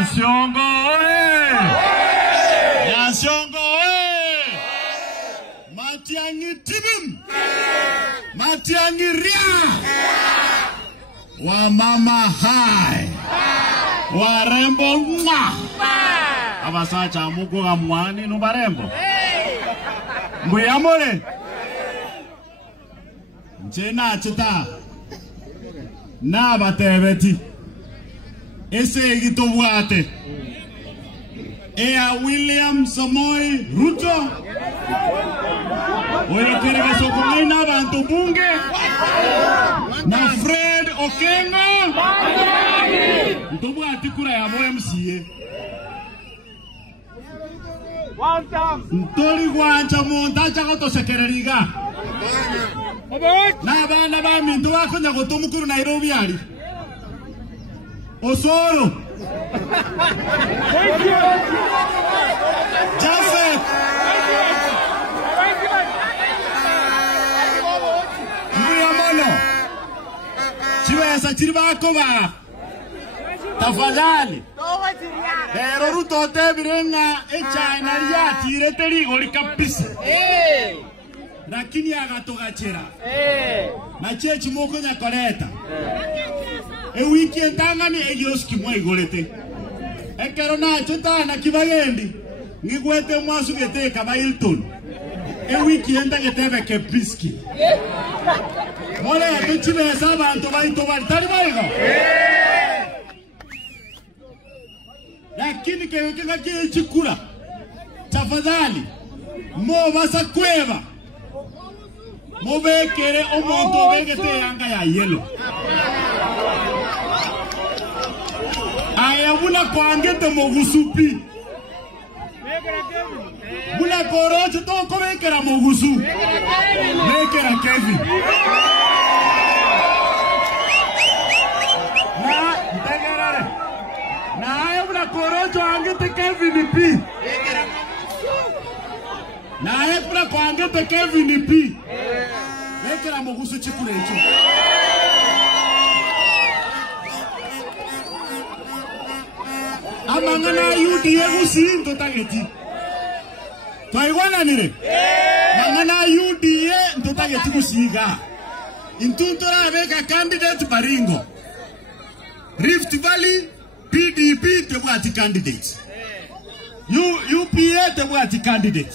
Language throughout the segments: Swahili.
Nyansiongo Nyansiongo Matiangi tibim Matiangi ria wa mama hai wa rembo mwa abasacha muko gamwani no barembo mbuyamole njena chita na batebeti ese gitobwate Ea William Samoei Ruto oyo kerega sokoina bantu bunge na Fred Okengo ntobwate kura ya MCA ntori gwanja montacha gotosekereriga na bana ba mintu bakonya gotomukuru Nairobi ali Osoro Joseph Muriamono Chiwesa chiribako ba tafadhali Pero Ruto tebirenga China yatire terigo likapisa lakini agatogachera na chechi moko nyakoreta wiki entangani eyoski mwa igorete ekero na chota na kibagendi ngigwete mwasu geteka ba Hilton wiki enda getebe ke biski mole tuchibe saba anto baito bantari baigo lakini kewekeka kichikura tafadhali mo basa kweva mobekere omonto begete yanga ya yelo aya bula kwangete mogusupi bula korocho to kobekera mogusu bekera Kevin na tegerare na aya bula korocho angete Kevin P na aya bula kwangete Kevin P bekera mogusu chikure icho amangana UDA gusinto tageti twaigwana nire mangana UDA ntotageti gusiga intuntora beka candidate Baringo Rift Valley PDP tebwati candidate UPA tebwati candidate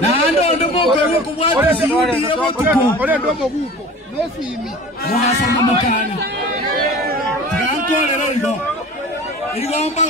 Nando ndo moko kubwati UDA botuko ole ndo moguko nesimi mwana mukana Igomba